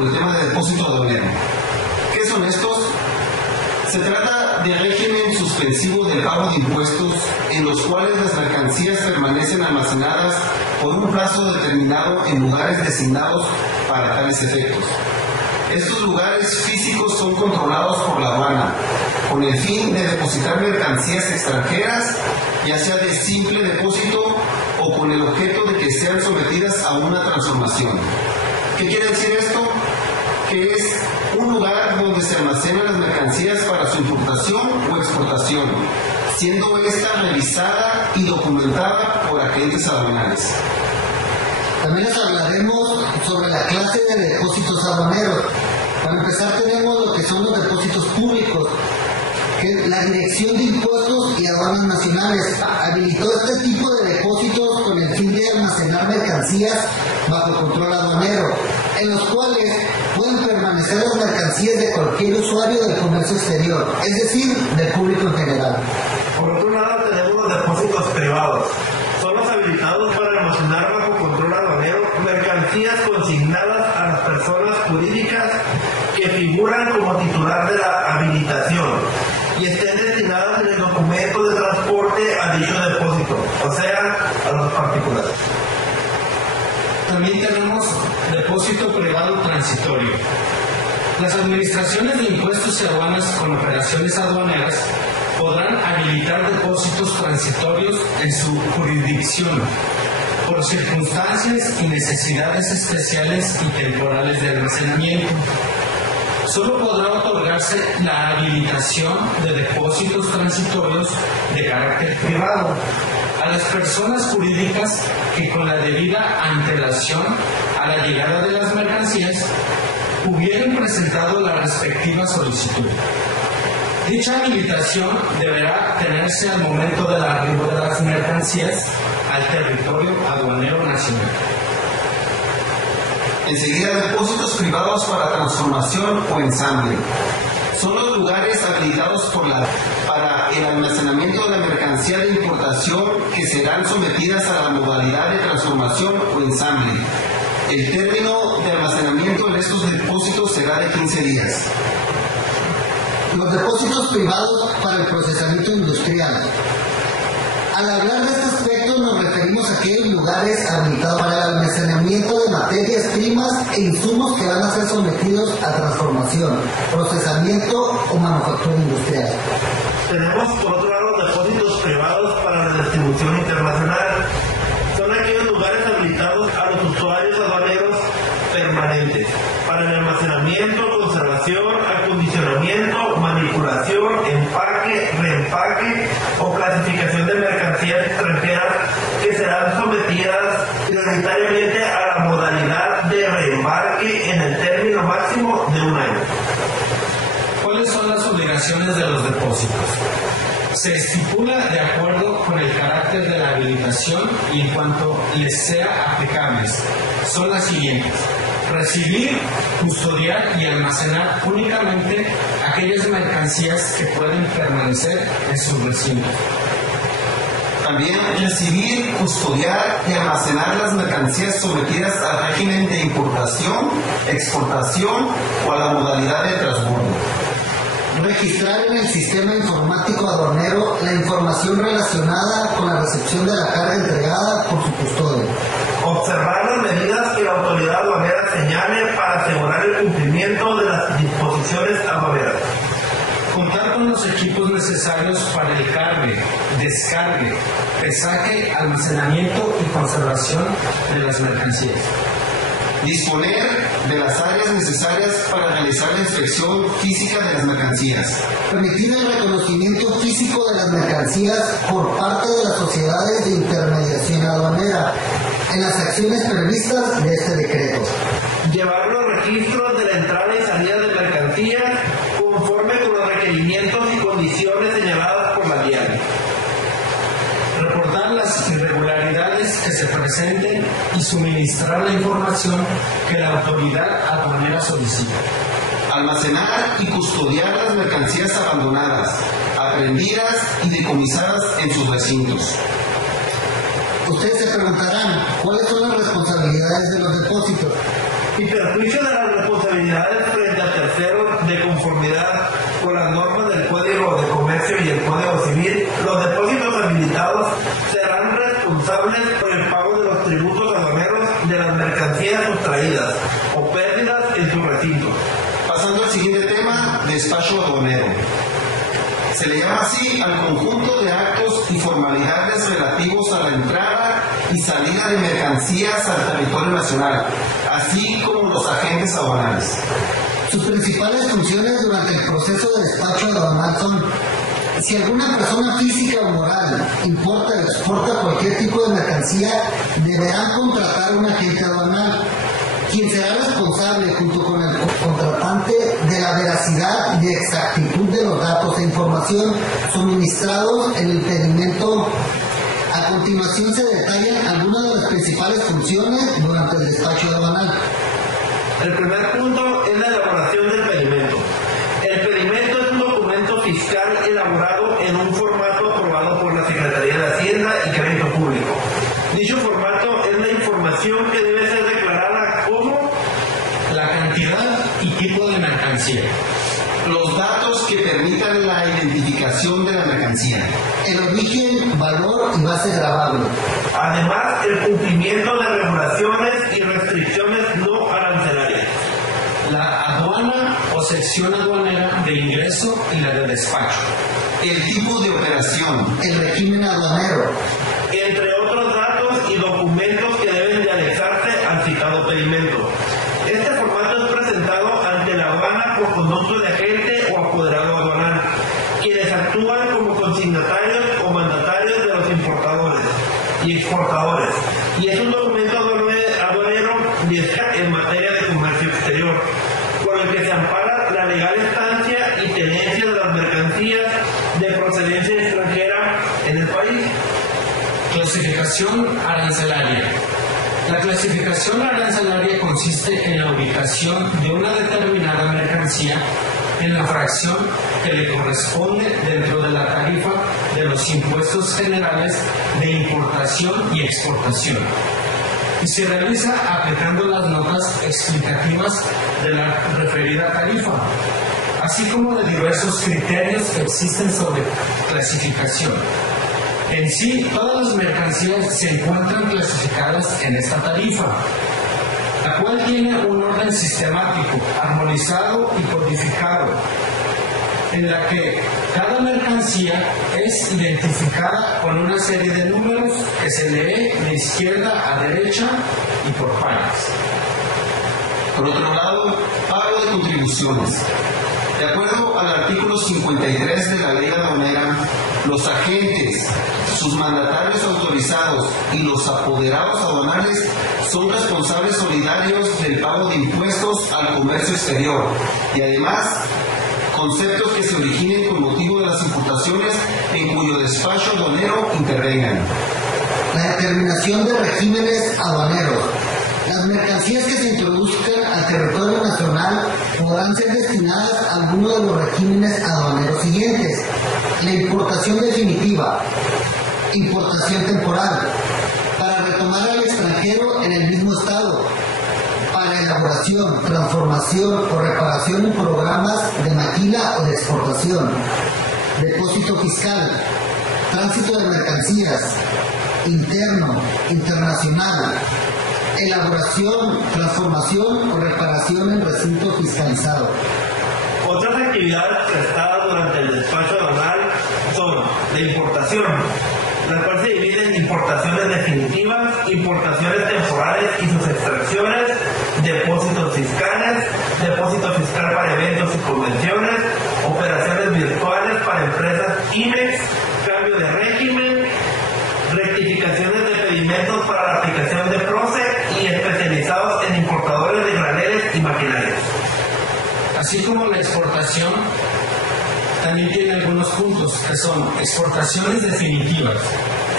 con el tema de depósito aduanero. ¿Qué son estos? Se trata de régimen suspensivo del pago de impuestos en los cuales las mercancías permanecen almacenadas por un plazo determinado en lugares designados para tales efectos. Estos lugares físicos son controlados por la aduana con el fin de depositar mercancías extranjeras, ya sea de simple depósito o con el objeto de que sean sometidas a una transformación. ¿Qué quiere decir esto? Que es un lugar donde se almacenan las mercancías para su importación o exportación, siendo esta revisada y documentada por agentes aduanales. También les hablaremos sobre la clase de depósitos aduaneros. Para empezar tenemos lo que son los depósitos públicos, que la Dirección de Impuestos y Aduanas Nacionales habilitó este tipo de depósitos con el fin de almacenar mercancías bajo control aduanero, en los cuales pueden permanecer las mercancías de cualquier usuario del comercio exterior, es decir, del público en general. Por otro lado tenemos los depósitos privados. Son los habilitados para almacenar bajo control aduanero mercancías consignadas a las personas jurídicas que figuran como titular de la habilitación y estén destinadas en el documento de transporte a dicho depósito, o sea, a los particulares. También tenemos depósito privado transitorio. Las administraciones de impuestos y aduanas con operaciones aduaneras podrán habilitar depósitos transitorios en su jurisdicción por circunstancias y necesidades especiales y temporales de almacenamiento. Solo podrá otorgarse la habilitación de depósitos transitorios de carácter privado a las personas jurídicas que con la debida antelación a la llegada de las mercancías hubieran presentado la respectiva solicitud. Dicha habilitación deberá tenerse al momento del arribo de las mercancías al territorio aduanero nacional. Enseguida, depósitos privados para transformación o ensamble. Son los lugares habilitados para el almacenamiento de la mercancía de importación que serán sometidas a la modalidad de transformación o ensamble. El término de almacenamiento en estos depósitos será de 15 días. Los depósitos privados para el procesamiento industrial. Al hablar de este aspecto nos referimos a aquellos lugares habilitados para el almacenamiento de materias primas e insumos que van a ser sometidos a transformación, procesamiento o manufactura industrial. Tenemos por otro lado los depósitos privados para la distribución internacional. Son aquellos lugares habilitados a los usuarios aduaneros permanentes para el almacenamiento, conservación, acondicionamiento, manipulación, empaque, reempaque o clasificación de mercancías extranjeras que serán sometidas prioritariamente a la modalidad de reembarque en el término máximo de un año. ¿Cuáles son las obligaciones de los depósitos? Se estipula de acuerdo con el carácter de la habilitación y en cuanto les sea aplicables. Son las siguientes: recibir, custodiar y almacenar únicamente aquellas mercancías que pueden permanecer en sus recintos. También recibir, custodiar y almacenar las mercancías sometidas al régimen de importación, exportación o a la modalidad de transbordo. Registrar en el sistema informático aduanero la información relacionada con la recepción de la carga entregada por su custodio. Observar las medidas que la autoridad aduanera señale para asegurar el cumplimiento de las disposiciones aduaneras. Contar con los equipos necesarios para el cargue, descargue, pesaje, almacenamiento y conservación de las mercancías. Disponer de las áreas necesarias para realizar la inspección física de las mercancías. Permitir el reconocimiento físico de las mercancías por parte de las sociedades de intermediación aduanera en las acciones previstas de este decreto. Llevar los registros de la entrada y salida de mercancías conforme con los requerimientos y condiciones señaladas por la DIAN. Reportar las irregularidades que se presenten y suministrar la información que la autoridad aduanera solicita. Almacenar y custodiar las mercancías abandonadas, aprehendidas y decomisadas en sus recintos. Ustedes se preguntarán, ¿cuáles son las responsabilidades de los depósitos? y perjuicio de las responsabilidades frente a terceros de conformidad con las normas del Código de Comercio y el Código Civil, los depósitos habilitados serán responsables por el pago de los tributos aduaneros de las mercancías sustraídas o pérdidas en su recinto. Pasando al siguiente tema, despacho aduanero. Se le llama así al conjunto de actos y formalidades relativos a la entrada y salida de mercancías al territorio nacional, así como los agentes aduanales. Sus principales funciones durante el proceso de despacho aduanal son: si alguna persona física o moral importa o exporta cualquier tipo de mercancía, deberán contratar un agente aduanal, quien será responsable junto con el contratante de la veracidad y exactitud de los datos e información suministrados en el pedimento. A continuación se detallan algunas de las principales funciones durante el despacho aduanal. El primer punto es la elaboración del pedimento. El pedimento es un documento fiscal elaborado en un formato aprobado por la Secretaría de Hacienda y Crédito Público. Dicho formato es la información que debe ser declarada como la cantidad y tipo de mercancía, los datos que permitan la identificación de la mercancía, el origen, valor y base gravable. Además, el cumplimiento de regulaciones y restricciones no arancelarias, la aduana o sección aduanera de ingreso y la de despacho, el tipo de operación, el régimen aduanero, entre otros datos y documentos que deben de anexarse al citado pedimento. Este formato es presentado ante la aduana por conducto de agente o apoderado aduanal, quienes actúan como consignatarios o mandatarios de los importadores y exportadores, y es un documento aduanero en materia de comercio exterior, por el que se ampara la legal estancia y tenencia de las mercancías de procedencia extranjera en el país. Clasificación arancelaria. La clasificación arancelaria consiste en la ubicación de una determinada mercancía en la fracción que le corresponde dentro de la tarifa de los impuestos generales de importación y exportación, y se realiza aplicando las notas explicativas de la referida tarifa, así como de diversos criterios que existen sobre clasificación. En sí, todas las mercancías se encuentran clasificadas en esta tarifa, la cual tiene un orden sistemático, armonizado y codificado, en la que cada mercancía es identificada con una serie de números que se lee de izquierda a derecha y por pares. Por otro lado, pago de contribuciones. De acuerdo al artículo 53 de la Ley Aduanera, los agentes, sus mandatarios autorizados y los apoderados aduanales son responsables solidarios del pago de impuestos al comercio exterior y además conceptos que se originen con motivo de las importaciones en cuyo despacho aduanero intervengan. La determinación de regímenes aduaneros. Las mercancías que se introduzcan al territorio nacional podrán ser destinadas a alguno de los regímenes aduaneros siguientes: la importación definitiva, importación temporal, para retomar al extranjero en el mismo estado, para elaboración, transformación o reparación en programas de maquila o de exportación, depósito fiscal, tránsito de mercancías, interno, internacional, elaboración, transformación o reparación en recinto fiscalizado. Otras actividades prestadas durante el despacho aduanal son la importación, la cual se divide en importaciones definitivas, importaciones temporales y sus extracciones, depósitos fiscales, depósito fiscal para eventos y convenciones, operaciones virtuales para empresas IMEX, cambio de régimen, rectificaciones de pedimentos para la aplicación de PROCE y especializados en importadores de graneles y maquinarias. Así como la exportación, también tiene algunos puntos que son exportaciones definitivas,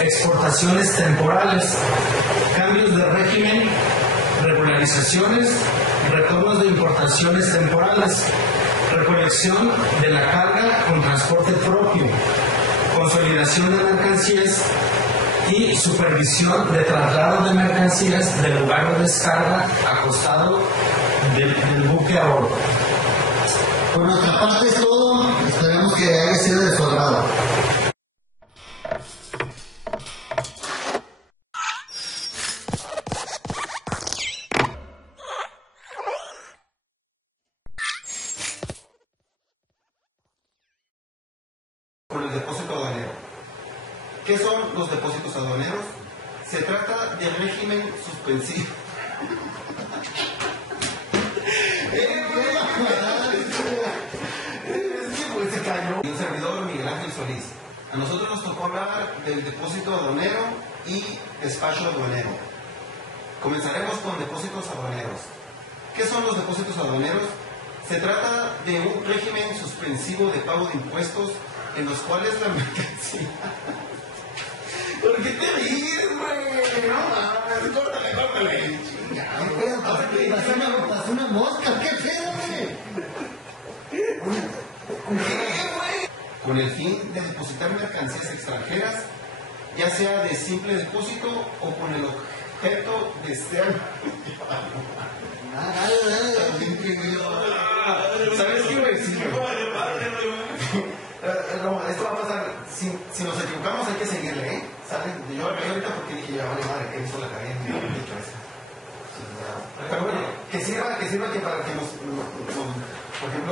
exportaciones temporales, cambios de régimen, regularizaciones, retornos de importaciones temporales, recolección de la carga con transporte propio, consolidación de mercancías y supervisión de traslado de mercancías del lugar de descarga acostado del buque a bordo. Por nuestra parte es todo. Esperemos que haya sido de su agrado. Con el depósito aduanero. ¿Qué son los depósitos aduaneros? Se trata de régimen suspensivo. Se cayó. Un servidor, Miguel Ángel Solís. A nosotros nos tocó hablar del depósito aduanero y despacho aduanero. Comenzaremos con depósitos aduaneros. ¿Qué son los depósitos aduaneros? Se trata de un régimen suspensivo de pago de impuestos en los cuales la mercancía... ¿Por qué te ríes, güey? No mames, córtale. Pasó una mosca, ¿qué pedo, güey? Con el fin de depositar mercancías extranjeras, ya sea de simple depósito o con el objeto de ser... ¿Sabes qué, güey? Sí, no, esto va a pasar. Si nos equivocamos, hay que seguirle, ¿eh? ¿Sale? Yo ahorita porque dije, ya vale madre, que hizo la cadena. Pero bueno, que sirva que para que nos por ejemplo,